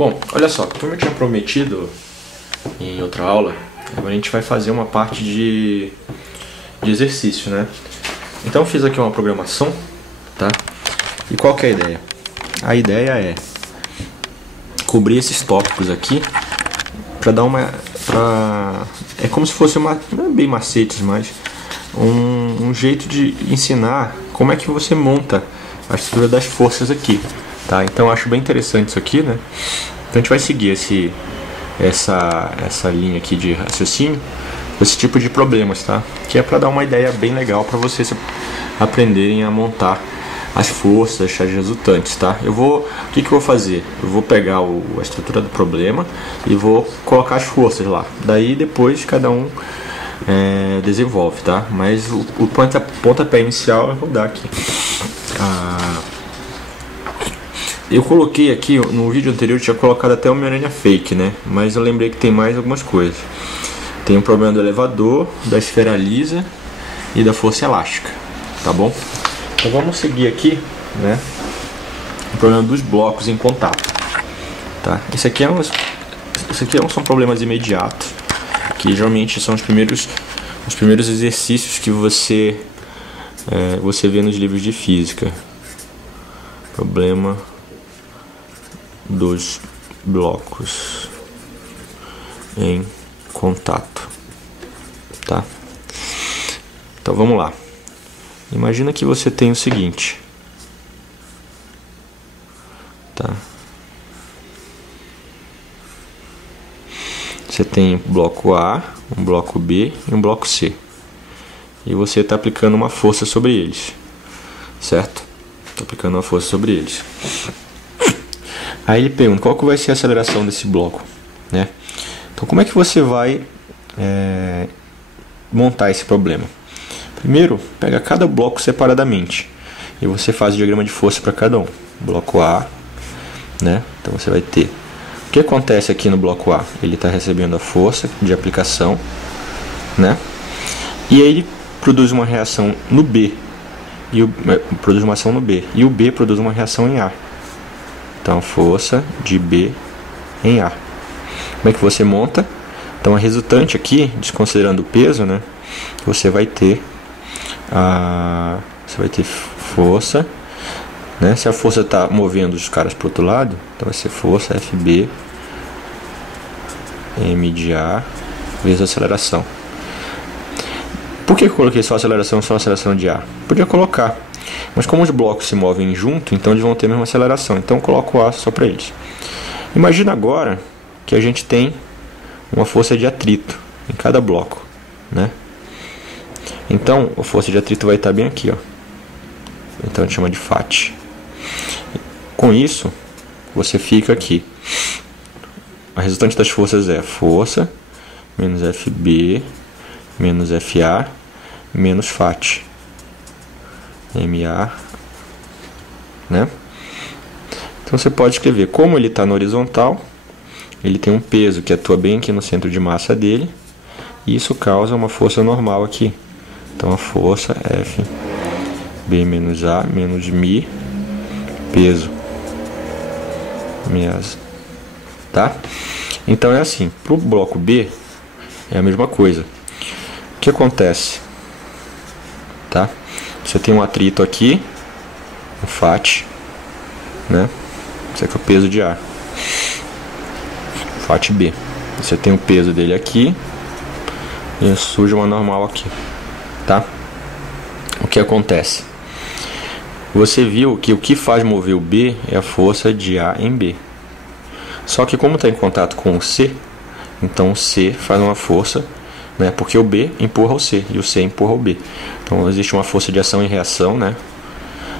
Bom, olha só, como eu tinha prometido em outra aula, agora a gente vai fazer uma parte de exercício, né? Então eu fiz aqui uma programação, tá? E qual que é a ideia? A ideia é cobrir esses tópicos aqui para dar uma... é como se fosse uma... não é bem macetes, mas um jeito de ensinar como é que você monta a estrutura das forças aqui, tá? Então eu acho bem interessante isso aqui, né? Então a gente vai seguir essa linha aqui de raciocínio, esse tipo de problemas, tá? Que é para dar uma ideia bem legal para vocês aprenderem a montar as forças, as resultantes, tá? O que eu vou fazer? Eu vou pegar a estrutura do problema e vou colocar as forças lá. Daí depois cada um desenvolve, tá? Mas o pontapé inicial eu vou dar aqui. Eu coloquei aqui, no vídeo anterior eu tinha colocado até uma aranha fake, né? Mas eu lembrei que tem mais algumas coisas. Tem o problema do elevador, da esfera lisa e da força elástica, tá bom? Então vamos seguir aqui, né? O problema dos blocos em contato, tá? Isso aqui não são problemas imediatos, que geralmente são os primeiros exercícios que você vê nos livros de física. Problema dos blocos em contato, tá? Então vamos lá. Imagina que você tem o seguinte, tá? Você tem um bloco A, um bloco B e um bloco C. E você está aplicando uma força sobre eles, certo? Está aplicando uma força sobre eles. Aí ele pergunta qual que vai ser a aceleração desse bloco, né? Então como é que você vai montar esse problema? Primeiro, pega cada bloco separadamente e você faz o diagrama de força para cada um. Bloco A, né? Então você vai ter... O que acontece aqui no bloco A? Ele está recebendo a força de aplicação, né? E aí ele produz uma reação no B. Produz uma ação no B. E o B produz uma reação em A. Então, força de B em A. Como é que você monta? Então, a resultante aqui, desconsiderando o peso, né? Você vai ter força, né? Se a força está movendo os caras para o outro lado, então vai ser força FB M de A vezes a aceleração. Por que eu coloquei só aceleração de A? Podia colocar, mas como os blocos se movem junto, então eles vão ter a mesma aceleração. Então eu coloco A só para eles. Imagina agora que a gente tem uma força de atrito em cada bloco, né? Então a força de atrito vai estar bem aqui, ó. Então a gente chama de FAT. Com isso, você fica aqui. A resultante das forças é força menos FB menos FA menos FAT. MA, né? Então você pode escrever, como ele está na horizontal, ele tem um peso que atua bem aqui no centro de massa dele, e isso causa uma força normal aqui. Então a força F B menos A menos μ, peso minhas, tá? Então é assim, para o bloco B é a mesma coisa. O que acontece? Tá? Você tem um atrito aqui, um FAT, né? Esse aqui é o peso de ar, FAT B. Você tem o peso dele aqui e surge uma normal aqui, tá? O que acontece? Você viu que o que faz mover o B é a força de A em B. Só que como está em contato com o C, então o C faz uma força, né? Porque o B empurra o C e o C empurra o B. Então existe uma força de ação e reação, né?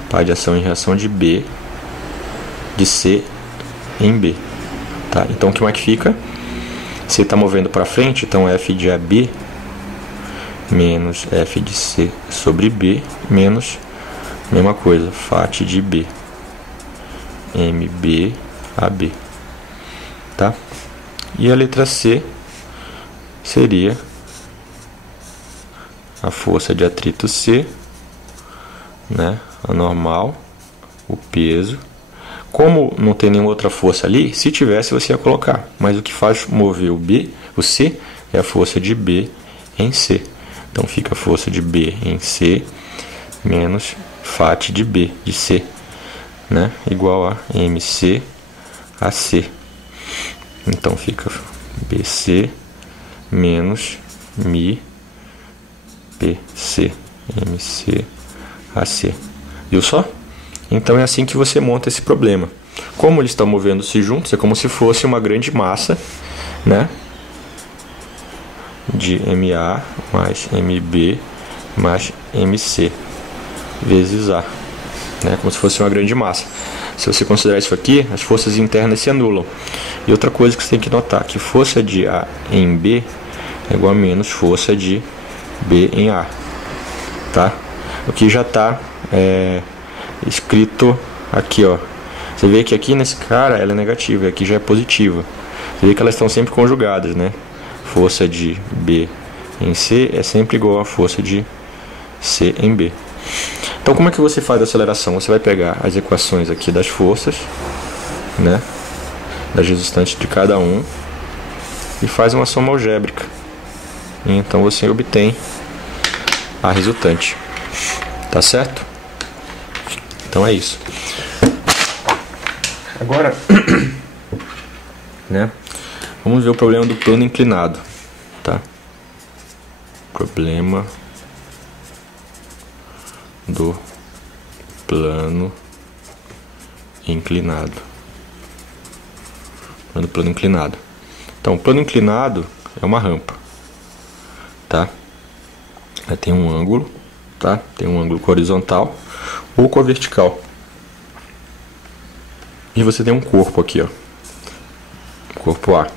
Par de ação e reação de B, de C em B, tá? Então como é que fica? C está movendo para frente, então F de AB menos F de C sobre B menos, mesma coisa, FAT de B MB AB, tá? E a letra C seria a força de atrito C, né? A normal, o peso, Como não tem nenhuma outra força ali, se tivesse você ia colocar. Mas o que faz mover o C é a força de B em C. Então fica a força de B em C menos Φ de B, de C, né? Igual a MC a C. Então fica BC menos Mi PC MC AC. Viu só? Então é assim que você monta esse problema. Como eles estão movendo-se juntos, é como se fosse uma grande massa, né? De MA mais MB mais MC vezes A, né? Como se fosse uma grande massa. Se você considerar isso aqui, as forças internas se anulam. E outra coisa que você tem que notar, que força de A em B é igual a menos força de B em A, tá? O que já está escrito aqui, ó. Você vê que aqui nesse cara ela é negativa, e aqui já é positiva. Você vê que elas estão sempre conjugadas, né? Força de B em C é sempre igual a força de C em B. Então como é que você faz a aceleração? Você vai pegar as equações aqui das forças, né? Das resultantes de cada um e faz uma soma algébrica. E então você obtém a resultante. Tá certo? Então é isso. Agora, né? Vamos ver o problema do plano inclinado, tá? Problema do plano inclinado. Plano inclinado. Então, o plano inclinado é uma rampa, tá? Aí tem um ângulo, tá? Tem um ângulo com a horizontal ou com a vertical. E você tem um corpo aqui, ó. Corpo A.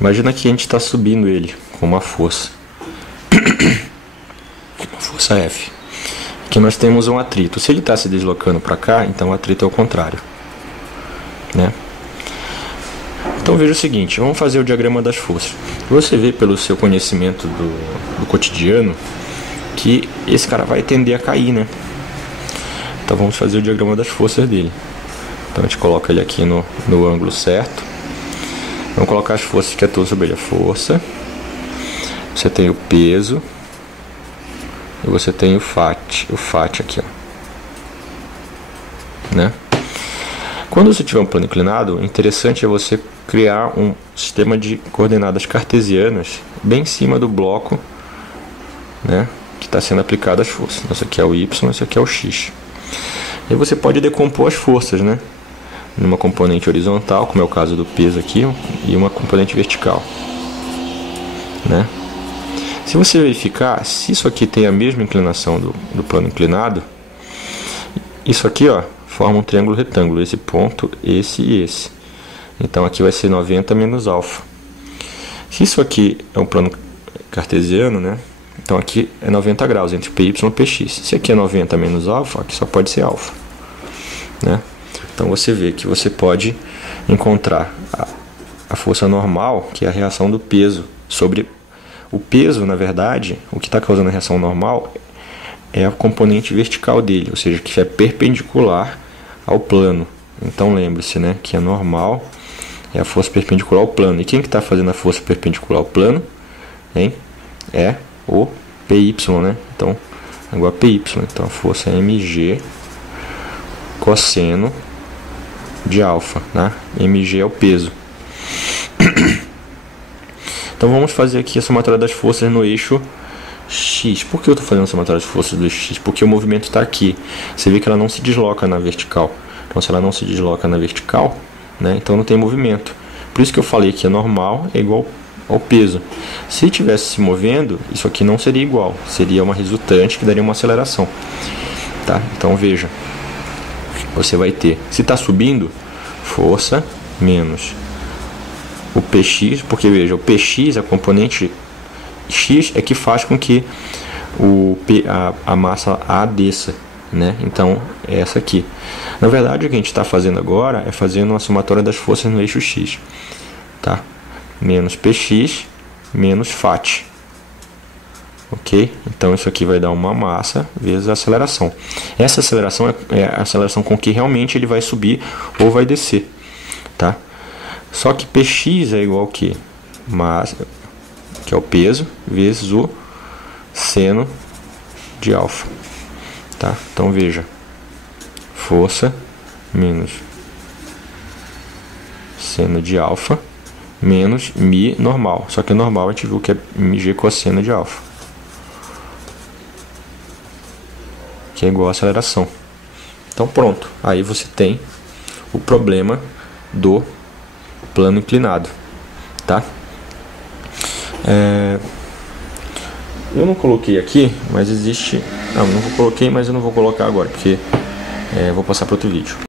Imagina que a gente está subindo ele com uma força. Uma força F. Aqui nós temos um atrito. Se ele está se deslocando para cá, então o atrito é o contrário, né? Então veja o seguinte, vamos fazer o diagrama das forças. Você vê pelo seu conhecimento do cotidiano que esse cara vai tender a cair, né? Então vamos fazer o diagrama das forças dele. Então a gente coloca ele aqui no ângulo certo. Vamos colocar as forças que atuam sobre ele. A força, você tem o peso e você tem o Φ aqui, ó, né? Quando você tiver um plano inclinado, o interessante é você criar um sistema de coordenadas cartesianas bem em cima do bloco, né, que está sendo aplicado as forças. Esse aqui é o Y, esse aqui é o X. E você pode decompor as forças, né, numa componente horizontal, como é o caso do peso aqui, e uma componente vertical, né? Se você verificar, se isso aqui tem a mesma inclinação do plano inclinado, isso aqui, ó, forma um triângulo retângulo, esse ponto, esse e esse. Então aqui vai ser 90 menos alfa. Se isso aqui é um plano cartesiano, né? Então aqui é 90 graus entre PY e PX. Se aqui é 90 menos alfa, aqui só pode ser alfa, né? Então você vê que você pode encontrar a força normal, que é a reação do peso sobre o peso. Na verdade, o que está causando a reação normal é a componente vertical dele, ou seja, que é perpendicular ao plano. Então lembre-se, né, que a normal é a força perpendicular ao plano. E quem que está fazendo a força perpendicular ao plano, hein? É o PY, né? Então, é igual a PY. Então a força é mg cosseno de alfa, né? mg é o peso. Então vamos fazer aqui a somatória das forças no eixo X. Por que eu estou fazendo a somatória das forças do eixo X? Porque o movimento está aqui. Você vê que ela não se desloca na vertical. Então se ela não se desloca na vertical, né, então não tem movimento. Por isso que eu falei que a normal é igual ao peso. Se estivesse se movendo, isso aqui não seria igual. Seria uma resultante que daria uma aceleração, tá? Então veja, você vai ter, se está subindo, força menos o Px, porque veja, o Px, a componente X, é que faz com que a massa A desça, né? Então é essa aqui. Na verdade, o que a gente está fazendo agora é fazendo uma somatória das forças no eixo X, tá? Menos Px menos Φ, ok? Então isso aqui vai dar uma massa vezes a aceleração. Essa aceleração é a aceleração com que realmente ele vai subir ou vai descer, tá? Só que Px é igual a que? Massa, que é o peso, vezes o seno de alfa, tá? Então veja, força menos seno de alfa menos mi normal. Só que o normal a gente viu que é mg cosseno de alfa, que é igual a aceleração. Então pronto, aí você tem o problema do plano inclinado, tá? Eu não coloquei aqui, mas existe... Não coloquei, mas eu não vou colocar agora, porque eu vou passar para outro vídeo.